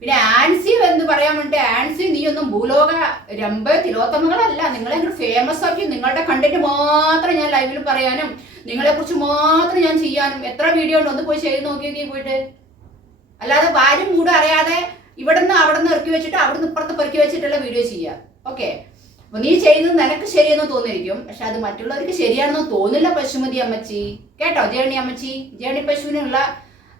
പിന്നെ ആൻസി എന്ന് പറയാൻ വേണ്ടി ആൻസി നീ ഒന്നും ഭൂലോക രമ്പ തിലോത്തമകളല്ല നിങ്ങളെ ഫേമസ് ആക്കി നിങ്ങളുടെ കണ്ടന്റ് മാത്രം ഞാൻ ലൈവിൽ പറയാനും നിങ്ങളെ കുറിച്ച് മാത്രം ഞാൻ ചെയ്യാനും എത്ര വീഡിയോ ഉണ്ട് ഒന്ന് പോയി ചെയ്ത് നോക്കി നീ പോയിട്ട്. അല്ലാതെ വാരും മൂടും അറിയാതെ ഇവിടുന്ന് അവിടെ നിന്ന് ഇറക്കി വെച്ചിട്ട് അവിടെ നിന്ന് ഇപ്പുറത്ത് പെറുക്കി വെച്ചിട്ടുള്ള വീഡിയോ ചെയ്യാം. ഓക്കെ അപ്പൊ നീ ചെയ്യുന്നത് നിനക്ക് ശരിയെന്ന് തോന്നിയിരിക്കും. പക്ഷെ അത് മറ്റുള്ളവർക്ക് ശരിയാണെന്ന് തോന്നില്ല പശുമതി അമ്മച്ചി. കേട്ടോ ജേണി അമ്മച്ചി? ജേണി പശുവിനുള്ള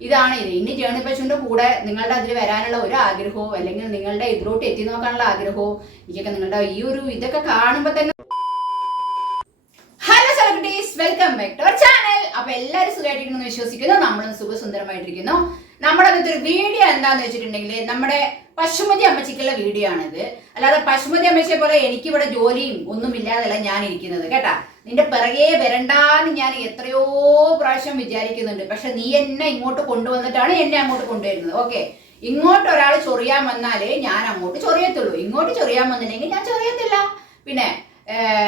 ഇതാണ് ഇത്. ഇനി ജേണി പശുവിന്റെ കൂടെ നിങ്ങളുടെ അതിൽ വരാനുള്ള ഒരു ആഗ്രഹവും അല്ലെങ്കിൽ നിങ്ങളുടെ ഇതിലോട്ട് എത്തി നോക്കാനുള്ള ആഗ്രഹവും എനിക്കൊക്കെ നിങ്ങളുടെ ഈ ഒരു ഇതൊക്കെ കാണുമ്പോൾ തന്നെ hello celebrities welcome back to channel അപ്പൊ എല്ലാവരും സുഖമായിട്ടിരിക്കുന്നു വിശ്വസിക്കുന്നു. നമ്മളും സുഖസുന്ദരമായിട്ടിരിക്കുന്നു. നമ്മുടെ ഒരു വീഡിയോ എന്താന്ന് വെച്ചിട്ടുണ്ടെങ്കിൽ നമ്മുടെ പശുമതി അമ്മച്ചിക്കുള്ള വീഡിയോ ആണിത്. അല്ലാതെ പശുമതി അമ്മച്ചിയെ പോലെ എനിക്കിവിടെ ജോലിയും ഒന്നും ഇല്ലാതല്ല ഞാൻ ഇരിക്കുന്നത് കേട്ടാ? നിന്റെ പിറകെ വരണ്ടാന്ന് ഞാൻ എത്രയോ പ്രാവശ്യം വിചാരിക്കുന്നുണ്ട്. പക്ഷെ നീ എന്നെ ഇങ്ങോട്ട് കൊണ്ടുവന്നിട്ടാണ് എന്നെ അങ്ങോട്ട് കൊണ്ടുവരുന്നത്. ഓക്കെ. ഇങ്ങോട്ട് ഒരാൾ ചൊറിയാൻ വന്നാലേ ഞാൻ അങ്ങോട്ട് ചൊറിയത്തുള്ളൂ. ഇങ്ങോട്ട് ചൊറിയാൻ വന്നില്ലെങ്കിൽ ഞാൻ ചൊറിയത്തില്ല. പിന്നെ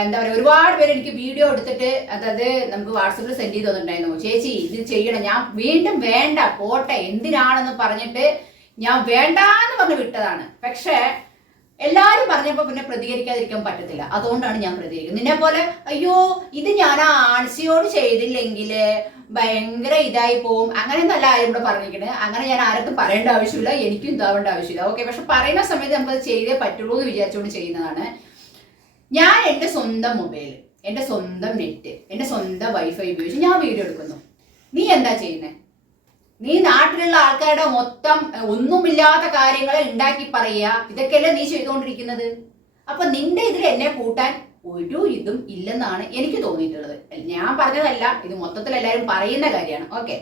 എന്താ പറയുക ഒരുപാട് പേര് എനിക്ക് വീഡിയോ എടുത്തിട്ട് അതായത് നമുക്ക് വാട്സപ്പിൽ സെൻഡ് ചെയ്ത് തന്നിട്ടുണ്ടായിരുന്നു. ചേച്ചി ഇത് ചെയ്യണം. ഞാൻ വീണ്ടും വേണ്ട പോട്ടെ എന്തിനാണെന്ന് പറഞ്ഞിട്ട് ഞാൻ വേണ്ടാന്ന് പറഞ്ഞ് വിട്ടതാണ്. പക്ഷേ എല്ലാരും പറഞ്ഞപ്പോ പിന്നെ പ്രതികരിക്കാതിരിക്കാൻ പറ്റത്തില്ല. അതുകൊണ്ടാണ് ഞാൻ പ്രതികരിക്കുന്നത്. നിന്നെ പോലെ അയ്യോ ഇത് ഞാൻ ആ ആൺസിയോട് ചെയ്തില്ലെങ്കിൽ ഭയങ്കര ഇതായി പോവും. അങ്ങനെ നല്ല ആരും ഇവിടെ പറഞ്ഞിരിക്കണേ. അങ്ങനെ ഞാൻ ആർക്കും പറയേണ്ട ആവശ്യമില്ല. എനിക്കും ഇതാവേണ്ട ആവശ്യമില്ല. ഓക്കെ പക്ഷെ പറയുന്ന സമയത്ത് നമുക്കത് ചെയ്തേ പറ്റുള്ളൂ എന്ന് വിചാരിച്ചുകൊണ്ട് ചെയ്യുന്നതാണ്. ഞാൻ എന്റെ സ്വന്തം മൊബൈൽ എന്റെ സ്വന്തം നെറ്റ് എന്റെ സ്വന്തം വൈഫൈ ഉപയോഗിച്ച് ഞാൻ വീഡിയോ എടുക്കുന്നു. നീ എന്താ ചെയ്യുന്നത് നീ നാട്ടിലുള്ള ആൾക്കാരുടെ മൊത്തം ഒന്നുമില്ലാത്ത കാര്യങ്ങളെ ഉണ്ടാക്കി പറയുക. ഇതൊക്കെയല്ലേ നീ ചെയ്തുകൊണ്ടിരിക്കുന്നത്? അപ്പൊ നിന്റെ ഇതിൽ എന്നെ കൂട്ടാൻ ഒരു ഇതും ഇല്ലെന്നാണ് എനിക്ക് തോന്നിയിട്ടുള്ളത്. ഞാൻ പറഞ്ഞതല്ല ഇത് മൊത്തത്തിൽ എല്ലാവരും പറയുന്ന കാര്യമാണ്. ഓക്കെ.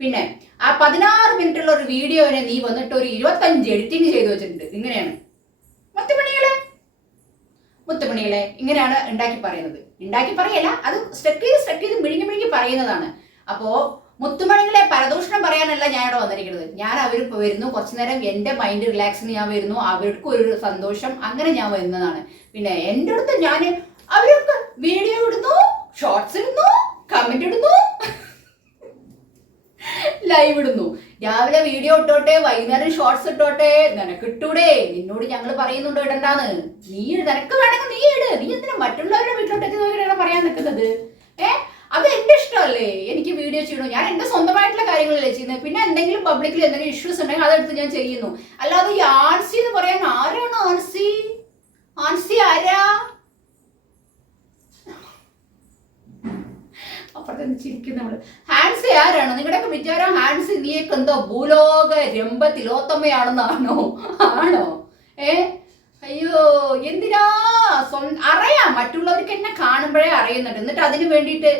പിന്നെ ആ പതിനാറ് മിനിറ്റുള്ള ഒരു വീഡിയോനെ നീ വന്നിട്ട് ഒരു ഇരുപത്തഞ്ച് എഡിറ്റിംഗ് ചെയ്തു വെച്ചിട്ടുണ്ട്. ഇങ്ങനെയാണ്. മുത്തുമണികളെ? മുത്തുമണികളെ ഇങ്ങനെയാണ് ഉണ്ടാക്കി പറയുന്നത്. ഉണ്ടാക്കി പറയല്ല അത് സ്റ്റെക്ക് ചെയ്ത് സ്റ്റെക്ക് ചെയ്ത് മിഴുങ്ങി മിഴുങ്ങി പറയുന്നതാണ്. അപ്പോ മുത്തുമണികളെ പരദൂഷണം പറയാനല്ല ഞാൻ ഇവിടെ വന്നിരിക്കുന്നത്. ഞാൻ അവർ വരുന്നു. കുറച്ചു നേരം എന്റെ മൈൻഡ് റിലാക്സിന് ഞാൻ വരുന്നു. അവർക്ക് ഒരു സന്തോഷം. അങ്ങനെ ഞാൻ വരുന്നതാണ്. പിന്നെ എന്റെ അടുത്ത് ഞാൻ അവരൊക്കെ വീഡിയോ ഇടുന്നു ഷോർട്സ് ഇടുന്നു കമന്റ് ഇടുന്നു ലൈവ് ഇടുന്നു. രാവിലെ വീഡിയോ ഇട്ടോട്ടെ വൈകുന്നേരം ഷോർട്സ് ഇട്ടോട്ടെ നിനക്ക് ഇട്ടൂടെ. നിന്നോട് ഞങ്ങൾ പറയുന്നുണ്ട് ഇടണ്ടാന്ന് നീ. നിനക്ക് വേണമെങ്കിൽ നീ ഇട്. നീ എന്തിനാ മറ്റുള്ളവരുടെ വീട്ടിലോട്ട് പറയാൻ നിൽക്കുന്നത്? ഇഷ്ടമല്ലേ എനിക്ക് വീഡിയോ ചെയ്യണോ? ഞാൻ എന്റെ സ്വന്തമായിട്ടുള്ള കാര്യങ്ങളല്ലേ ചെയ്യുന്നത്. പിന്നെ എന്തെങ്കിലും പബ്ലിക്കിൽ എന്തെങ്കിലും ഇഷ്യൂസ് ഉണ്ടെങ്കിൽ അതെടുത്ത് ഞാൻ ചെയ്യുന്നു. അല്ലാതെ ഈ ആൻസി എന്ന് പറയാൻ ആരാണ് ആൻസി? ആൻസി ആരാ? അപ്പുറത്ത് ചിരിക്കും വിചാരം ഹാൻസി നീയൊക്കെ എന്തോ ഭൂലോക രംഭ തിലോത്തമ്മയാണെന്നാണോ ആണോ? ഏ? അയ്യോ എന്തിനാ അറിയാം. മറ്റുള്ളവർക്ക് എന്നെ കാണുമ്പോഴേ അറിയുന്നുണ്ട്. എന്നിട്ട് അതിന് വേണ്ടിയിട്ട്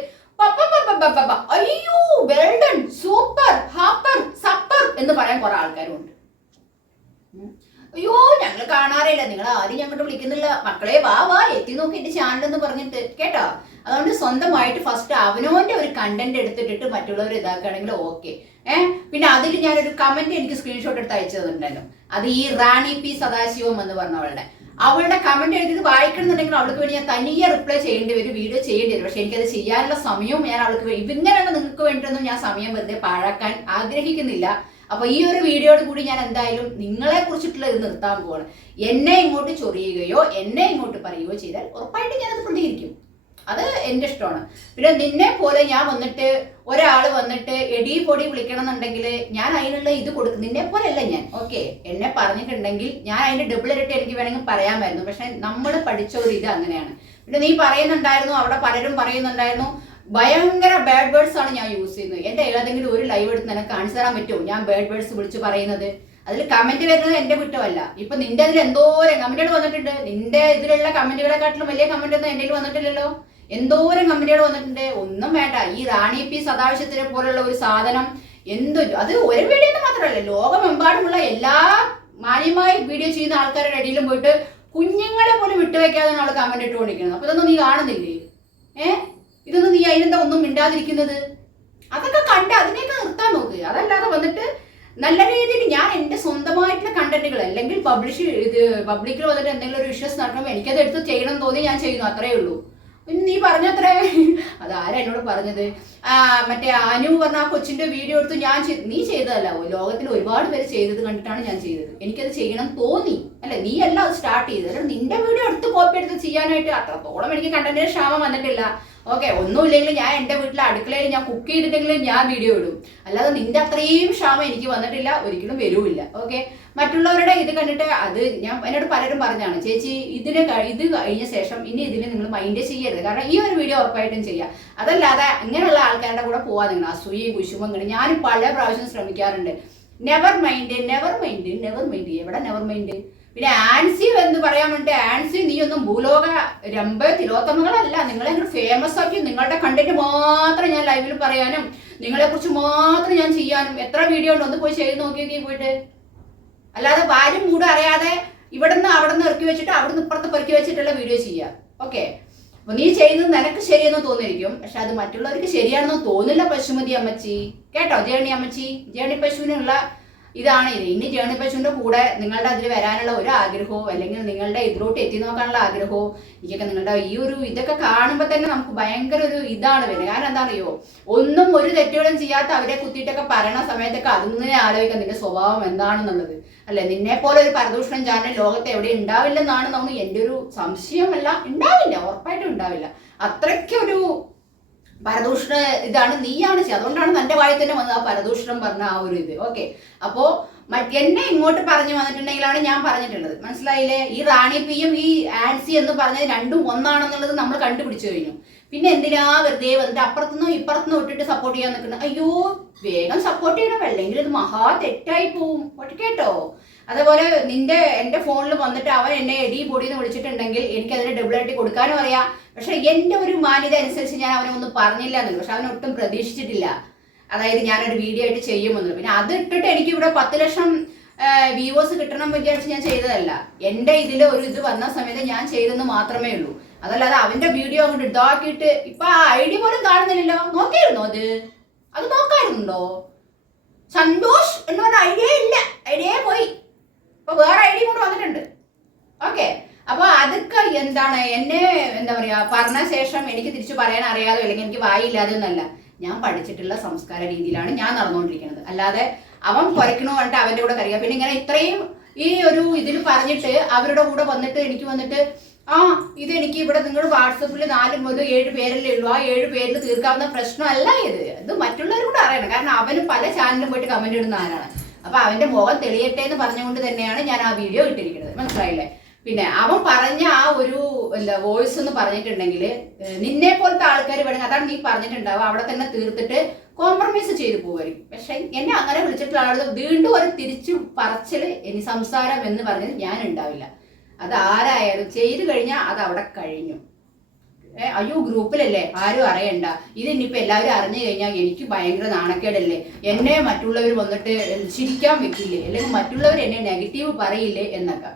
അയ്യോ വെൽഡൺ സൂപ്പർ ഹാപ്പർ സപ്പർ എന്ന് പറയാൻ കുറെ ആൾക്കാരുണ്ട് ഉം. അയ്യോ ഞങ്ങൾ കാണാറില്ല. നിങ്ങൾ ആരും ഞങ്ങോട്ട് വിളിക്കുന്നില്ല. മക്കളെ വാ വാ എത്തി നോക്കി എന്റെ ചാനൽ എന്ന് പറഞ്ഞിട്ട്. കേട്ടോ? അതുകൊണ്ട് സ്വന്തമായിട്ട് ഫസ്റ്റ് അവനോന്റെ ഒരു കണ്ടന്റ് എടുത്തിട്ടിട്ട് മറ്റുള്ളവർ ഇതാക്കുകയാണെങ്കിൽ ഓക്കെ ഏഹ് പിന്നെ അതിൽ ഞാനൊരു കമന്റ് എനിക്ക് സ്ക്രീൻഷോട്ട് എടുത്ത് അയച്ചു തന്നിട്ടുണ്ടായിരുന്നു അത് ഈ റാണി പി സദാശിവം എന്ന് പറഞ്ഞവളുടെ. അവളുടെ കമന്റ് എഴുതിയത് വായിക്കണമെന്നുണ്ടെങ്കിൽ അവൾക്ക് വേണ്ടി ഞാൻ തനിയെ റിപ്ലൈ ചെയ്യേണ്ടി വരും വീഡിയോ ചെയ്യേണ്ടി വരും. പക്ഷെ എനിക്കത് ചെയ്യാനുള്ള സമയവും ഞാൻ അവൾക്ക് വേ- ഇങ്ങനെയാണ് നിങ്ങൾക്ക് വേണ്ടിയിട്ടൊന്നും ഞാൻ സമയം വെറുതെ പാഴാക്കാൻ ആഗ്രഹിക്കുന്നില്ല. അപ്പൊ ഈ ഒരു വീഡിയോയോട് കൂടി ഞാൻ എന്തായാലും നിങ്ങളെ കുറിച്ചിട്ടുള്ള ഇത് നിർത്താൻ പോവാണ്. എന്നെ ഇങ്ങോട്ട് ചൊറിയുകയോ എന്നെ ഇങ്ങോട്ട് പറയുകയോ ചെയ്താൽ ഉറപ്പായിട്ട് ഞാനത് പ്രതികരിക്കും. അത് എന്റെ ഇഷ്ടമാണ്. പിന്നെ നിന്നെ പോലെ ഞാൻ വന്നിട്ട് ഒരാൾ വന്നിട്ട് എടി പൊടി വിളിക്കണം എന്നുണ്ടെങ്കിൽ ഞാൻ അതിനുള്ള ഇത് കൊടുക്കും. നിന്നെ പോലെ അല്ല ഞാൻ. ഓക്കെ എന്നെ പറഞ്ഞിട്ടുണ്ടെങ്കിൽ ഞാൻ അതിന്റെ ഡബിൾ ഇരട്ടി എനിക്ക് വേണമെങ്കിൽ പറയാമായിരുന്നു. പക്ഷെ നമ്മൾ പഠിച്ച ഒരു ഇത് അങ്ങനെയാണ്. പിന്നെ നീ പറയുന്നുണ്ടായിരുന്നു അവിടെ പലരും പറയുന്നുണ്ടായിരുന്നു ഭയങ്കര ബാഡ് വേർഡ്സ് ആണ് ഞാൻ യൂസ് ചെയ്യുന്നത്. എന്റെ ഏതെങ്കിലും ഒരു ലൈവ് എടുത്ത് നിനക്ക് കാണിച്ചു തരാൻ പറ്റുമോ? ഞാൻ ബാഡ് വേർഡ്സ് വിളിച്ച് പറയുന്നത്. അതിൽ കമന്റ് വരുന്നത് എന്റെ കുറ്റമല്ല. ഇപ്പൊ നിന്റെ അതിൽ എന്തോരം കമന്റുകൾ വന്നിട്ടുണ്ട്. നിന്റെ ഇതിലുള്ള കമന്റുകളെക്കാട്ടിലും വലിയ കമന്റ് ഒന്നും കയ്യിൽ വന്നിട്ടില്ലല്ലോ. എന്തോരം കമ്പനികൾ വന്നിട്ടുണ്ട്? ഒന്നും വേണ്ട. ഈ റാണി പി സദാവശ്യത്തിനെ പോലുള്ള ഒരു സാധനം എന്ത് അത് ഒരു വീഡിയോ മാത്രമല്ല ലോകമെമ്പാടുമുള്ള എല്ലാ മാന്യമായി വീഡിയോ ചെയ്യുന്ന ആൾക്കാരുടെ ഇടയിലും പോയിട്ട് കുഞ്ഞുങ്ങളെ പോലും വിട്ടുവെക്കാതെ നമ്മൾ കമന്റ് ഇട്ടുകൊണ്ടിരിക്കുന്നത്. അപ്പൊ ഇതൊന്നും നീ കാണുന്നില്ലേ? ഏ? ഇതൊന്നും നീ അതിനെന്താ ഒന്നും മിണ്ടാതിരിക്കുന്നത്? അതൊക്കെ കണ്ട് അതിനെയൊക്കെ നിർത്താൻ നോക്ക്. അതല്ലാതെ വന്നിട്ട് നല്ല രീതിയിൽ ഞാൻ എന്റെ സ്വന്തമായിട്ടുള്ള കണ്ടന്റുകൾ അല്ലെങ്കിൽ പബ്ലിഷ് ഇത് പബ്ലിക്കിൽ വന്നിട്ട് എന്തെങ്കിലും ഒരു വിശ്വാസം നടക്കുമ്പോൾ എനിക്കത് എടുത്ത് ചെയ്യണം തോന്നി ഞാൻ ചെയ്യുന്നു. അത്രയേ ഉള്ളൂ. പിന്നെ നീ പറഞ്ഞത്രേ. അതാരാ എന്നോട് പറഞ്ഞത്? ആ മറ്റേ അനു പറഞ്ഞ ആ കൊച്ചിന്റെ വീഡിയോ എടുത്ത് ഞാൻ നീ ചെയ്തതല്ല. ലോകത്തിൽ ഒരുപാട് പേര് ചെയ്തത് കണ്ടിട്ടാണ് ഞാൻ ചെയ്തത്. എനിക്കത് ചെയ്യണം തോന്നി. അല്ലെ? നീ അല്ല സ്റ്റാർട്ട് ചെയ്തത്. നിന്റെ വീഡിയോ എടുത്ത് കോപ്പി എടുത്ത് ചെയ്യാനായിട്ട് അത്രത്തോളം എനിക്ക് കണ്ടന്റിന് ക്ഷാമം വന്നിട്ടില്ല. ഓക്കെ ഒന്നുമില്ലെങ്കിൽ ഞാൻ എന്റെ വീട്ടിലെ അടുക്കളയിൽ ഞാൻ കുക്ക് ചെയ്തിട്ടെങ്കിലും ഞാൻ വീഡിയോ ഇടും. അല്ലാതെ നിന്റെ അത്രയും ക്ഷാമം എനിക്ക് വന്നിട്ടില്ല ഒരിക്കലും വരുമില്ല ഓക്കെ മറ്റുള്ളവരുടെ ഇത് കണ്ടിട്ട് അത് ഞാൻ എന്നോട് പലരും പറഞ്ഞാണ് ചേച്ചി ഇതിന് ഇത് കഴിഞ്ഞ ശേഷം ഇനി ഇതിന് നിങ്ങൾ മൈൻഡ് ചെയ്യരുത്. കാരണം ഈ ഒരു വീഡിയോ ഉറപ്പായിട്ടും ചെയ്യാം. അതല്ലാതെ ഇങ്ങനെയുള്ള ആൾക്കാരുടെ കൂടെ പോവാ നിങ്ങൾ അസൂയയും കുശുമ്പം ഇങ്ങനെ ഞാനും പല പ്രാവശ്യം ശ്രമിക്കാറുണ്ട്. Never mind never mind never mind എവിടെ നെവർ മൈൻഡ് പിന്നെ ആൻസി എന്ന് പറയാൻ വേണ്ടി? ആൻസി നീ ഒന്നും ഭൂലോക രമ്പ തിലോത്തമകളല്ല. നിങ്ങളെ ഫേമസ് ആക്കി നിങ്ങളുടെ കണ്ടന്റ് മാത്രം ഞാൻ ലൈവിൽ പറയാനും നിങ്ങളെ കുറിച്ച് മാത്രം ഞാൻ ചെയ്യാനും. എത്ര വീഡിയോ ഉണ്ട്? ഒന്ന് പോയി ചെയ്ത് നോക്കിയൊക്കെ പോയിട്ട്. അല്ലാതെ വാരും മൂടും അറിയാതെ ഇവിടുന്ന് അവിടുന്ന് ഇറക്കി വെച്ചിട്ട് അവിടുന്ന് ഇപ്പുറത്ത് പെറുക്കി വെച്ചിട്ടുള്ള വീഡിയോ ചെയ്യുക ഓക്കെ അപ്പൊ നീ ചെയ്യുന്നത് നിനക്ക് ശരിയെന്ന് തോന്നിയിരിക്കും. പക്ഷെ അത് മറ്റുള്ളവർക്ക് ശരിയാണെന്ന് തോന്നില്ല പശുമതി അമ്മച്ചി. കേട്ടോ ജേണി അമ്മച്ചി? ജേണി പശുവിനുള്ള ഇതാണ് ഇത്. ഇനി ജേണി പശുവിന്റെ കൂടെ നിങ്ങളുടെ അതിൽ വരാനുള്ള ഒരു ആഗ്രഹവും അല്ലെങ്കിൽ നിങ്ങളുടെ ഇതിലോട്ട് എത്തി നോക്കാനുള്ള ആഗ്രഹവും എനിക്കൊക്കെ നിങ്ങളുടെ ഈ ഒരു ഇതൊക്കെ കാണുമ്പോൾ തന്നെ നമുക്ക് ഭയങ്കര ഒരു ഇതാണ് വരുന്നത്. കാരണം എന്താ അറിയോ ഒന്നും ഒരു തെറ്റുകളും ചെയ്യാത്ത അവരെ കുത്തിയിട്ടൊക്കെ പറയണ സമയത്തൊക്കെ അതിങ്ങനെ ആലോചിക്കാം നിന്റെ സ്വഭാവം എന്താണെന്നുള്ളത്. അല്ലെ? നിന്നെ പോലെ ഒരു പരദൂഷണം ചാനൽ ലോകത്ത് എവിടെ ഉണ്ടാവില്ലെന്നാണ് നമുക്ക് എന്റെ ഒരു സംശയമല്ല. ഉണ്ടാവില്ല ഉറപ്പായിട്ടും ഉണ്ടാവില്ല. അത്രയ്ക്കൊരു പരദൂഷണ ഇതാണ് നീയാണ് ചെയ്യുക അതുകൊണ്ടാണ് തന്റെ വായിൽ തന്നെ വന്നത് ആ പരദൂഷണം പറഞ്ഞ ആ ഒരു ഇത്. ഓക്കെ. അപ്പോ എന്നെ ഇങ്ങോട്ട് പറഞ്ഞു വന്നിട്ടുണ്ടെങ്കിലാണ് ഞാൻ പറഞ്ഞിട്ടുള്ളത്. മനസ്സിലായില്ലേ? ഈ റാണി പിയും ഈ ആൻസി എന്ന് പറഞ്ഞത് രണ്ടും ഒന്നാണെന്നുള്ളത് നമ്മൾ കണ്ടുപിടിച്ചു കഴിഞ്ഞു. പിന്നെ എന്തിനാ വെറുതെ വന്നിട്ട് അപ്പുറത്തുനിന്നും ഇപ്പുറത്തുനിന്നും ഇട്ടിട്ട് സപ്പോർട്ട് ചെയ്യാൻ നിൽക്കുന്നത്? അയ്യോ വേഗം സപ്പോർട്ട് ചെയ്യണം. അല്ലെങ്കിൽ ഇത് മഹാ തെറ്റായി പോവും. കേട്ടോ. അതേപോലെ നിന്റെ എന്റെ ഫോണിൽ വന്നിട്ട് അവൻ എന്നെ എടി പൊടി എന്ന് വിളിച്ചിട്ടുണ്ടെങ്കിൽ എനിക്ക് അതിന് ഡബിൾ ആയിട്ട് കൊടുക്കാനും അറിയാം. പക്ഷെ എന്റെ ഒരു മാന്യത അനുസരിച്ച് ഞാൻ അവനെ ഒന്നും പറഞ്ഞില്ല എന്നുള്ളു പക്ഷെ അവനൊട്ടും പ്രതീക്ഷിച്ചിട്ടില്ല. അതായത് ഞാനൊരു വീഡിയോ ആയിട്ട് ചെയ്യുമെന്നുള്ളു പിന്നെ അത് ഇട്ടിട്ട് എനിക്ക് ഇവിടെ പത്ത് ലക്ഷം വ്യൂവേഴ്സ് കിട്ടണം വിചാരിച്ച് ഞാൻ ചെയ്തതല്ല. എന്റെ ഇതിൽ ഒരു ഇത് വന്ന സമയത്ത് ഞാൻ ചെയ്തെന്ന് മാത്രമേ ഉള്ളൂ. അതല്ലാതെ അവന്റെ വീഡിയോ അങ്ങോട്ട് ഇതാക്കിയിട്ട് ഇപ്പൊ ആ ഐ ഡി പോലും കാണുന്നില്ലല്ലോ. നോക്കിയിരുന്നോ അത്? അത് നോക്കായിരുന്നുണ്ടോ? സന്തോഷ് എന്ന് പറഞ്ഞ ഐഡിയ ഇല്ല. ഐഡിയ പോയി. ഇപ്പൊ വേറെ ഐ ഡി കൊണ്ട് വന്നിട്ടുണ്ട്. ഓക്കെ. അപ്പൊ അതൊക്കെ എന്താണ്? എന്നെ എന്താ പറയാ പറഞ്ഞ ശേഷം എനിക്ക് തിരിച്ചു പറയാൻ അറിയാതെ അല്ലെങ്കിൽ എനിക്ക് വായില്ലാതെ ഒന്നല്ല ഞാൻ പഠിച്ചിട്ടുള്ള സംസ്കാര രീതിയിലാണ് ഞാൻ നടന്നുകൊണ്ടിരിക്കുന്നത്. അല്ലാതെ അവൻ കുറയ്ക്കണോ പറഞ്ഞിട്ട് അവന്റെ കൂടെ കറിയാം പിന്നെ ഇങ്ങനെ ഇത്രയും ഈ ഒരു ഇതിൽ പറഞ്ഞിട്ട് അവരുടെ കൂടെ വന്നിട്ട് എനിക്ക് വന്നിട്ട് ആ ഇത് എനിക്ക് ഇവിടെ നിങ്ങൾ വാട്സപ്പിൽ നാല് മുതൽ ഏഴ് പേരല്ലേ ഉള്ളൂ. ആ ഏഴ് പേരിൽ തീർക്കാവുന്ന പ്രശ്നമല്ല ഇത്. ഇത് മറ്റുള്ളവരും കൂടെ അറിയണം. കാരണം അവന് പല ചാനലിലും പോയിട്ട് കമന്റ് ഇടുന്ന ആരാണ് അപ്പൊ അവന്റെ മുഖം തെളിയട്ടെ എന്ന് പറഞ്ഞുകൊണ്ട് തന്നെയാണ് ഞാൻ ആ വീഡിയോ ഇട്ടിരിക്കുന്നത്. മനസ്സിലായില്ലേ? പിന്നെ അവൻ പറഞ്ഞ ആ ഒരു എന്താ വോയിസ് എന്ന് പറഞ്ഞിട്ടുണ്ടെങ്കിൽ നിന്നെ പോലത്തെ ആൾക്കാർ വേണമെങ്കിൽ അതാണ് നീ പറഞ്ഞിട്ടുണ്ടാവും അവിടെ തന്നെ തീർത്തിട്ട് കോംപ്രമൈസ് ചെയ്തു പോവായിരിക്കും പക്ഷെ എന്നെ അങ്ങനെ വിളിച്ചിട്ടുള്ള ആളുകൾ വീണ്ടും ഒരു തിരിച്ചു പറച്ചിൽ ഇനി സംസാരം എന്ന് പറഞ്ഞത് ഞാൻ ഉണ്ടാവില്ല. അത് ആരായാലും ചെയ്തു കഴിഞ്ഞാൽ അത് അവിടെ കഴിഞ്ഞു. അയ്യോ ഗ്രൂപ്പിലല്ലേ? ആരും അറിയണ്ട. ഇത് ഇനിയിപ്പോ എല്ലാവരും അറിഞ്ഞു കഴിഞ്ഞാൽ എനിക്ക് ഭയങ്കര നാണക്കേടല്ലേ? എന്നെ മറ്റുള്ളവർ വന്നിട്ട് ചിരിക്കാൻ വെക്കില്ലേ? അല്ലെങ്കിൽ മറ്റുള്ളവർ എന്നെ നെഗറ്റീവ് പറയില്ലേ എന്നൊക്കെ.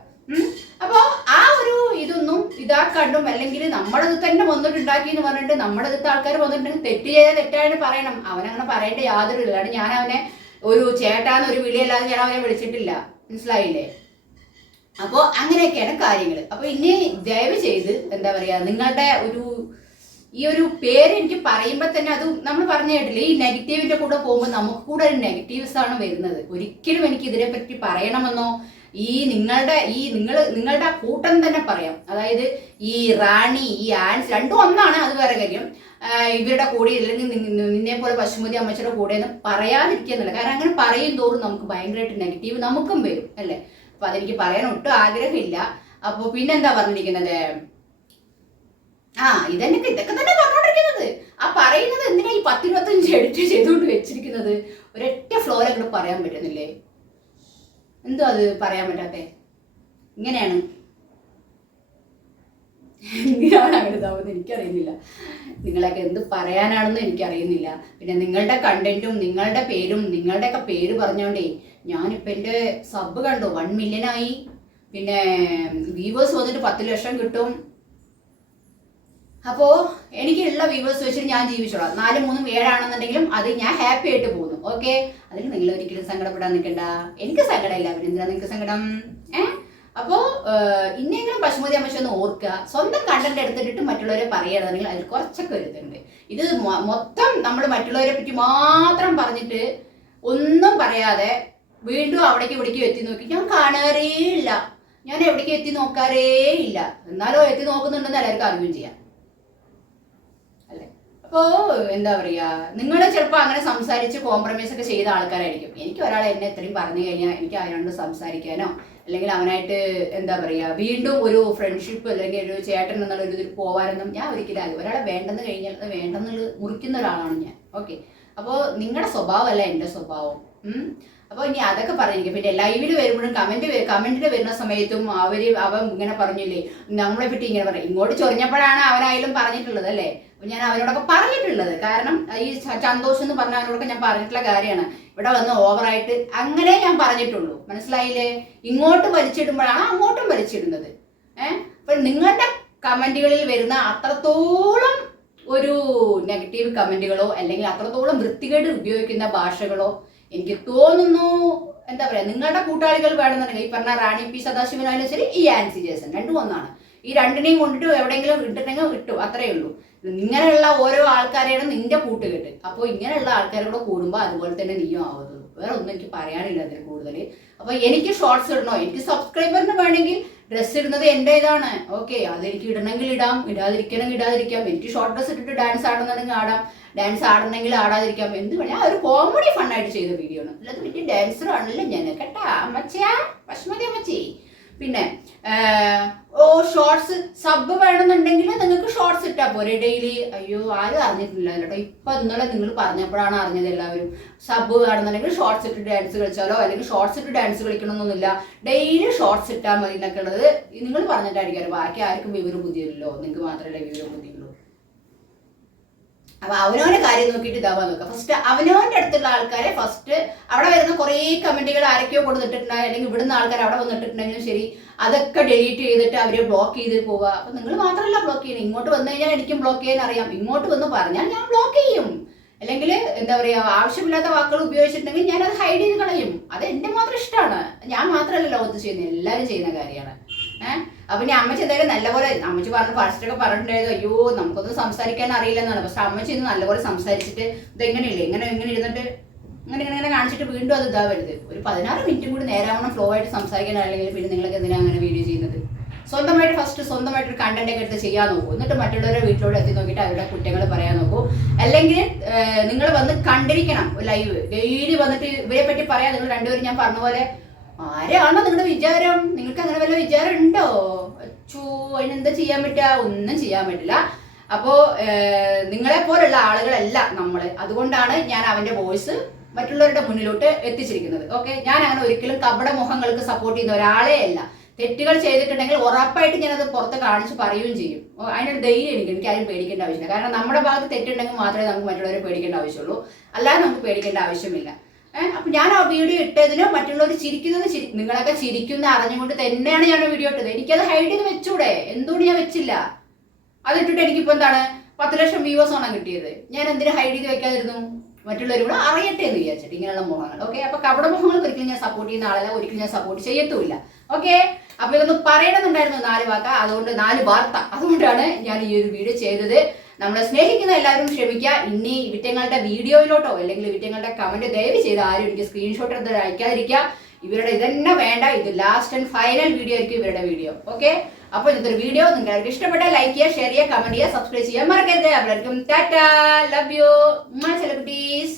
അപ്പോൾ അപ്പൊ ആ ഒരു ഇതൊന്നും ഇതാ കണ്ടും അല്ലെങ്കിൽ നമ്മളത് തന്നെ വന്നിട്ട് ഉണ്ടാക്കി എന്ന് പറഞ്ഞിട്ട് നമ്മുടെ അടുത്ത ആൾക്കാർ വന്നിട്ടുണ്ടെങ്കിൽ തെറ്റ് ചെയ്താൽ തെറ്റായിട്ട് പറയണം. അവനങ്ങനെ പറയേണ്ട യാതൊരു ഇല്ല ഞാൻ അവനെ ഒരു ചേട്ടാന്ന് ഒരു വിളിയല്ലാതെ ഞാൻ അവനെ വിളിച്ചിട്ടില്ല. മനസ്സിലായില്ലേ? അപ്പോൾ അങ്ങനെയൊക്കെയാണ് കാര്യങ്ങൾ അപ്പോൾ ഇനി ദയവ് ചെയ്ത് എന്താ പറയാ നിങ്ങളുടെ ഒരു ഈ ഒരു പേര് എനിക്ക് പറയുമ്പോൾ തന്നെ അത് നമ്മൾ പറഞ്ഞു കേട്ടില്ല ഈ നെഗറ്റീവിന്റെ കൂടെ പോകുമ്പോൾ നമുക്ക് കൂടെ ഒരു നെഗറ്റീവ്സ് ആണ് വരുന്നത്. ഒരിക്കലും എനിക്ക് ഇതിനെപ്പറ്റി പറയണമെന്നോ ഈ നിങ്ങളുടെ ഈ നിങ്ങൾ നിങ്ങളുടെ കൂട്ടം തന്നെ പറയാം. അതായത് ഈ റാണി ഈ ആൻസ് രണ്ടും ഒന്നാണ് അത് വേറെ കാര്യം. ഇവരുടെ കൂടെ അല്ലെങ്കിൽ നിന്നെ പോലെ പശുമതി അമ്മച്ചിയുടെ കൂടെ ഒന്നും പറയാതിരിക്കുന്നില്ല കാരണം അങ്ങനെ പറയും തോറും നമുക്ക് ഭയങ്കരമായിട്ട് നെഗറ്റീവ് നമുക്കും വരും അല്ലേ? അപ്പൊ അതെനിക്ക് പറയാൻ ഒട്ടും ആഗ്രഹമില്ല. അപ്പൊ പിന്നെന്താ പറഞ്ഞിരിക്കുന്നത്? ആ ഇതന്നെ ഇതൊക്കെ തന്നെ പറഞ്ഞോണ്ടിരിക്കുന്നത്. ആ പറയുന്നത് എന്തിനാ ഈ പത്തിരുപത്തഞ്ച് എഡിറ്റ് ചെയ്തുകൊണ്ട് വെച്ചിരിക്കുന്നത്? ഒരൊറ്റ ഫ്ലോർ അങ്ങോട്ട് പറയാൻ പറ്റുന്നില്ലേ? എന്തോ അത് പറയാൻ പറ്റാത്തെ? ഇങ്ങനെയാണ്. എന്തിനാണ് അങ്ങനെ എനിക്കറിയുന്നില്ല. നിങ്ങളൊക്കെ എന്ത് പറയാനാണെന്ന് എനിക്കറിയുന്നില്ല. പിന്നെ നിങ്ങളുടെ കണ്ടന്റും നിങ്ങളുടെ പേരും നിങ്ങളുടെയൊക്കെ പേര് പറഞ്ഞോണ്ടേ ഞാനിപ്പോൾ എന്റെ സബ് കണ്ടു വൺ മില്യൻ ആയി. പിന്നെ വ്യൂവേഴ്സ് വന്നിട്ട് പത്ത് ലക്ഷം കിട്ടും. അപ്പോൾ എനിക്കുള്ള വ്യൂവേഴ്സ് വെച്ചിട്ട് ഞാൻ ജീവിച്ചോളാം. നാല് മൂന്നും ഏഴാണെന്നുണ്ടെങ്കിലും അത് ഞാൻ ഹാപ്പി ആയിട്ട് പോകുന്നു. ഓക്കെ അതിൽ നിങ്ങൾ ഒരിക്കലും സങ്കടപ്പെടാൻ നിൽക്കണ്ട. എനിക്ക് സങ്കടമില്ല. എന്തിനാ നിങ്ങൾക്ക് സങ്കടം? ഏ? അപ്പോൾ ഇന്നെങ്കിലും പശുമതി അമ്മച്ചൊന്ന് ഓർക്കുക. സ്വന്തം കണ്ടന്റ് എടുത്തിട്ട് മറ്റുള്ളവരെ പറയണമെങ്കിൽ അതിൽ കുറച്ചൊക്കെ ഒരുതുണ്ട് ഇത് മൊത്തം നമ്മൾ മറ്റുള്ളവരെ പറ്റി മാത്രം പറഞ്ഞിട്ട് ഒന്നും പറയാതെ വീണ്ടും അവിടേക്ക് ഇവിടേക്ക് എത്തി നോക്കി. ഞാൻ കാണാറേ ഇല്ല. ഞാൻ എവിടേക്ക് എത്തി നോക്കാറേ ഇല്ല. എന്നാലോ എത്തി നോക്കുന്നുണ്ടെന്ന് എല്ലാവർക്കും അറിയുകയും ചെയ്യാം. അല്ലേ? അപ്പോ എന്താ പറയാ നിങ്ങൾ ചിലപ്പോൾ അങ്ങനെ സംസാരിച്ച് കോംപ്രമൈസ് ഒക്കെ ചെയ്ത ആൾക്കാരായിരിക്കും. എനിക്ക് ഒരാൾ എന്നെ എത്രയും പറഞ്ഞു കഴിഞ്ഞാൽ എനിക്ക് അതിനോട് സംസാരിക്കാനോ അല്ലെങ്കിൽ അവനായിട്ട് എന്താ പറയാ വീണ്ടും ഒരു ഫ്രണ്ട്ഷിപ്പ് അല്ലെങ്കിൽ ഒരു ചേട്ടൻ എന്നുള്ള ഒരു ഇതിൽ പോവാനൊന്നും ഞാൻ ഒരിക്കലും ആകും ഒരാളെ വേണ്ടെന്ന് കഴിഞ്ഞാൽ അത് വേണ്ടെന്നുള്ള മുറിക്കുന്ന ഒരാളാണ് ഞാൻ. ഓക്കെ അപ്പോൾ നിങ്ങളുടെ സ്വഭാവമല്ല എന്റെ സ്വഭാവം. അപ്പോൾ ഇനി അതൊക്കെ പറഞ്ഞിരിക്കും. പിന്നെ ലൈവിൽ വരുമ്പോഴും കമന്റ് കമന്റിൽ വരുന്ന സമയത്തും അവർ അവൻ ഇങ്ങനെ പറഞ്ഞില്ലേ? നമ്മളെ പറ്റി ഇങ്ങനെ പറയും ഇങ്ങോട്ട് ചൊറിഞ്ഞപ്പോഴാണ് അവനായാലും പറഞ്ഞിട്ടുള്ളത് അല്ലേ? ഞാൻ അവരോടൊക്കെ പറഞ്ഞിട്ടുള്ളത്. കാരണം ഈ സന്തോഷം എന്ന് പറഞ്ഞ അവനോടൊക്കെ ഞാൻ പറഞ്ഞിട്ടുള്ള കാര്യമാണ്. ഇവിടെ വന്ന് ഓവറായിട്ട് അങ്ങനെ ഞാൻ പറഞ്ഞിട്ടുള്ളൂ. മനസ്സിലായില്ലേ? ഇങ്ങോട്ട് വലിച്ചിടുമ്പോഴാണ് അങ്ങോട്ടും വലിച്ചിടുന്നത്. ഏഹ് അപ്പൊ നിങ്ങളുടെ കമന്റുകളിൽ വരുന്ന അത്രത്തോളം ഒരു നെഗറ്റീവ് കമന്റുകളോ അല്ലെങ്കിൽ അത്രത്തോളം വൃത്തികേട് ഉപയോഗിക്കുന്ന ഭാഷകളോ എനിക്ക് തോന്നുന്നു എന്താ പറയാ നിങ്ങളുടെ കൂട്ടാളികൾ വേണമെന്നുണ്ടെങ്കിൽ ഈ പറഞ്ഞ റാണി പി സദാശിവനായാലും ശരി ഈ ആൻസി ജേസൺ രണ്ടും ഒന്നാണ്. ഈ രണ്ടിനെയും കൊണ്ടിട്ട് എവിടെയെങ്കിലും ഇട്ടിട്ടെങ്കിൽ ഇട്ടു അത്രേ ഉള്ളൂ. ഇങ്ങനെയുള്ള ഓരോ ആൾക്കാരെയാണ് നിന്റെ കൂട്ടുകെട്ട്. അപ്പോൾ ഇങ്ങനെയുള്ള ആൾക്കാരെ കൂടെ കൂടുമ്പോൾ അതുപോലെ തന്നെ നീയും ആവുന്നത്. വേറെ ഒന്നും എനിക്ക് പറയാനില്ല അതിൽ കൂടുതൽ. അപ്പോൾ എനിക്ക് ഷോർട്സ് ഇടണോ? എനിക്ക് സബ്സ്ക്രൈബറിന് വേണമെങ്കിൽ ഡ്രസ്സ് ഇടുന്നത് എന്റേതാണ്. ഓക്കെ അതെനിക്ക് ഇടണമെങ്കിൽ ഇടാം ഇടാതിരിക്കണമെങ്കിൽ ഇടാതിരിക്കാം. എനിക്ക് ഷോർട്ട് ഡ്രസ്സ് ഇട്ടിട്ട് ഡാൻസ് ആടുന്നുണ്ടെങ്കിൽ ആടാം. ഡാൻസ് ആടണമെങ്കിൽ ആടാതിരിക്കാം. എന്ത് വേണേ. ഒരു കോമഡി ഫണ്ണായിട്ട് ചെയ്ത വീഡിയോ ആണ്. അല്ലാതെ വലിയ ഡാൻസർ ആണല്ലോ ഞാൻ കേട്ടാ അമ്മച്ചിയാ പശ്മതി അമ്മച്ചി. പിന്നെ ഓ ഷോർട്സ് സബ് വേണമെന്നുണ്ടെങ്കിൽ നിങ്ങൾക്ക് ഷോർട്സ് ഇട്ടാ പോരെ. ഡെയിലി അയ്യോ ആരും അറിഞ്ഞിട്ടില്ല കേട്ടോ. ഇപ്പൊ ഇന്നലെ നിങ്ങൾ പറഞ്ഞപ്പോഴാണ് അറിഞ്ഞത് എല്ലാവരും. സബ് വേണമെന്നുണ്ടെങ്കിൽ ഷോർട്സ് ഇട്ട് ഡാൻസ് കളിച്ചാലോ അല്ലെങ്കിൽ ഷോർട്സ് ഇട്ട് ഡാൻസ് കളിക്കണമെന്നൊന്നുമില്ല. ഡെയിലി ഷോർട്സ് ഇട്ടാൽ മതി എന്നൊക്കെ ഉള്ളത്. നിങ്ങൾ പറഞ്ഞിട്ടായിരിക്കും. ബാക്കി ആർക്കും വിവരം ബുദ്ധിയില്ലല്ലോ നിങ്ങൾക്ക് മാത്രമല്ല വിവരം ബുദ്ധിയുള്ളൂ അപ്പൊ അവനവന്റെ കാര്യം നോക്കിയിട്ട് ഇതാവാൻ നോക്കുക ഫസ്റ്റ് അവനവന്റെ അടുത്തുള്ള ആൾക്കാരെ ഫസ്റ്റ് അവിടെ വരുന്ന കുറേ കമന്റുകൾ ആരൊക്കെയോ കൊടുത്തിട്ടുണ്ടായി അല്ലെങ്കിൽ ഇവിടുന്ന് ആൾക്കാർ അവിടെ വന്നിട്ടുണ്ടെങ്കിലും ശരി അതൊക്കെ ഡിലീറ്റ് ചെയ്തിട്ട് അവരെ ബ്ലോക്ക് ചെയ്ത് പോവുക. അപ്പൊ നിങ്ങൾ മാത്രമല്ല ബ്ലോക്ക് ചെയ്യണം ഇങ്ങോട്ട് വന്നു കഴിഞ്ഞാൽ എനിക്കും ബ്ലോക്ക് ചെയ്യാൻ അറിയാം. ഇങ്ങോട്ട് വന്ന് പറഞ്ഞാൽ ഞാൻ ബ്ലോക്ക് ചെയ്യും. അല്ലെങ്കിൽ എന്താ പറയാ ആവശ്യമില്ലാത്ത വാക്കുകൾ ഉപയോഗിച്ചിട്ടുണ്ടെങ്കിൽ ഞാൻ അത് ഹൈഡ് ചെയ്ത് കളയും. അത് എന്റെ മാത്രം ഇഷ്ടമാണ്. ഞാൻ മാത്രമല്ല ലോകത്ത് ചെയ്യുന്നത്. എല്ലാവരും ചെയ്യുന്ന കാര്യമാണ്. ഏഹ് അപ്പൊ ഇനി അമ്മച്ചി എന്തായാലും നല്ലപോലെ അമ്മച്ചി പറഞ്ഞു ഫസ്റ്റ് ഒക്കെ പറഞ്ഞിട്ടുണ്ടായിരുന്നു. അയ്യോ നമുക്കൊന്നും സംസാരിക്കാൻ അറിയില്ലെന്നാണ്. പക്ഷെ അമ്മച്ചി ഇന്ന് നല്ലപോലെ സംസാരിച്ചിട്ട് ഇത് ഇതെങ്ങനെയില്ലേ ഇങ്ങനെ ഇങ്ങനെ ഇരുന്നിട്ട് ഇങ്ങനെ ഇങ്ങനെ ഇങ്ങനെ കാണിച്ചിട്ട് വീണ്ടും അത് ഇതാവരുത്. ഒരു പതിനാറ് മിനിറ്റും കൂടി നേരാവണം ഫ്ലോ ആയിട്ട് സംസാരിക്കാൻ അല്ലെങ്കിൽ പിന്നെ നിങ്ങൾക്ക് എന്തിനാ അങ്ങനെ വീഡിയോ ചെയ്യുന്നത്? സ്വന്തമായിട്ട് ഫസ്റ്റ് സ്വന്തമായിട്ട് ഒരു കണ്ടന്റ് ഒക്കെ എടുത്ത് ചെയ്യാൻ നോക്കൂ. എന്നിട്ട് മറ്റുള്ളവരെ വീട്ടിലോട്ട് എത്തി നോക്കിയിട്ട് അവരുടെ കുറ്റങ്ങൾ പറയാൻ നോക്കൂ. അല്ലെങ്കിൽ നിങ്ങൾ വന്ന് കണ്ടിരിക്കണം. ലൈവ് ഡെയിലി വന്നിട്ട് ഇവരെ പറ്റി പറയാം. നിങ്ങൾ രണ്ടുപേരും ഞാൻ പറഞ്ഞ പോലെ ആരാണോ നിങ്ങളുടെ വിചാരം? നിങ്ങൾക്ക് അങ്ങനെ വല്ല വിചാരം ഉണ്ടോ? അച്ചോ അതിനെന്താ ചെയ്യാൻ പറ്റുക ഒന്നും ചെയ്യാൻ പറ്റില്ല. അപ്പോ നിങ്ങളെ പോലുള്ള ആളുകളല്ല നമ്മൾ. അതുകൊണ്ടാണ് ഞാൻ അവന്റെ വോയിസ് മറ്റുള്ളവരുടെ മുന്നിലോട്ട് എത്തിച്ചിരിക്കുന്നത്. ഓക്കെ? ഞാൻ അങ്ങനെ ഒരിക്കലും കപട മുഖങ്ങൾക്ക് സപ്പോർട്ട് ചെയ്യുന്ന ഒരാളെ അല്ല. തെറ്റുകൾ ചെയ്തിട്ടുണ്ടെങ്കിൽ ഉറപ്പായിട്ട് ഞാനത് പുറത്ത് കാണിച്ച് പറയുകയും ചെയ്യും. അതിനൊരു ധൈര്യം എനിക്ക് എനിക്ക് ആരും പേടിക്കേണ്ട ആവശ്യമില്ല. കാരണം നമ്മുടെ ഭാഗത്ത് തെറ്റുണ്ടെങ്കിൽ മാത്രമേ നമുക്ക് മറ്റുള്ളവരെ പേടിക്കേണ്ട ആവശ്യമുള്ളൂ. അല്ലാതെ നമുക്ക് പേടിക്കേണ്ട ആവശ്യമില്ല. അപ്പൊ ഞാൻ ആ വീഡിയോ ഇട്ടതിന് മറ്റുള്ളവർ ചിരിക്കുന്നത് ചിരി നിങ്ങളൊക്കെ ചിരിക്കുന്ന അറിഞ്ഞുകൊണ്ട് തന്നെയാണ് ഞാൻ വീഡിയോ ഇട്ടത്. എനിക്കത് ഹൈഡ് ചെയ്ത് വെച്ചൂടെ? എന്തുകൊണ്ട് ഞാൻ വെച്ചില്ല? അതിട്ടിട്ട് എനിക്കിപ്പോ എന്താണ്? പത്ത് ലക്ഷം വ്യൂവേഴ്സ് ആണ് കിട്ടിയത്? ഞാൻ എന്തിനു ഹൈഡ് ചെയ്ത് വെക്കാതിരുന്നു? മറ്റുള്ളവർ കൂടെ അറിയട്ടെ എന്ന് വിചാരിച്ചിട്ട് ഇങ്ങനെയുള്ള മുഖങ്ങൾ ഓക്കെ അപ്പൊ കപട മുഖങ്ങൾ ഒരിക്കലും ഞാൻ സപ്പോർട്ട് ചെയ്യുന്ന ആളല്ല. ഒരിക്കലും ഞാൻ സപ്പോർട്ട് ചെയ്യത്തുമില്ല. ഓക്കെ അപ്പൊ ഇതൊന്ന് പറയണമെന്നുണ്ടായിരുന്നു നാല് വാക്ക. അതുകൊണ്ട് നാല് വാർത്ത. അതുകൊണ്ടാണ് ഞാൻ ഈ ഒരു വീഡിയോ ചെയ്തത്. നമ്മളെ സ്നേഹിക്കുന്ന എല്ലാവരും ക്ഷമിക്കുക. ഇനി വിറ്റങ്ങളുടെ വീഡിയോയിലോട്ടോ അല്ലെങ്കിൽ വിറ്റങ്ങളുടെ കമന്റ് ദയവ് ചെയ്ത് ആരും എനിക്ക് സ്ക്രീൻഷോട്ട് എടുത്ത് അയക്കാതിരിക്കുക. ഇവരുടെ ഇതന്നെ വേണ്ട. ഇത് ലാസ്റ്റ് ആൻഡ് ഫൈനൽ വീഡിയോ ആയിരിക്കും ഇവരുടെ വീഡിയോ ഓക്കെ അപ്പോൾ വീഡിയോ വീഡിയോ നിങ്ങൾക്ക് ഇഷ്ടപ്പെട്ട ലൈക്ക് ചെയ്യുക ഷെയർ ചെയ്യുക കമന്റ് ചെയ്യുക സബ്സ്ക്രൈബ് ചെയ്യാൻ മറക്കരുത്. അവരായിരിക്കും ടാറ്റ ലവ് യു സെലിബ്രിറ്റീസ്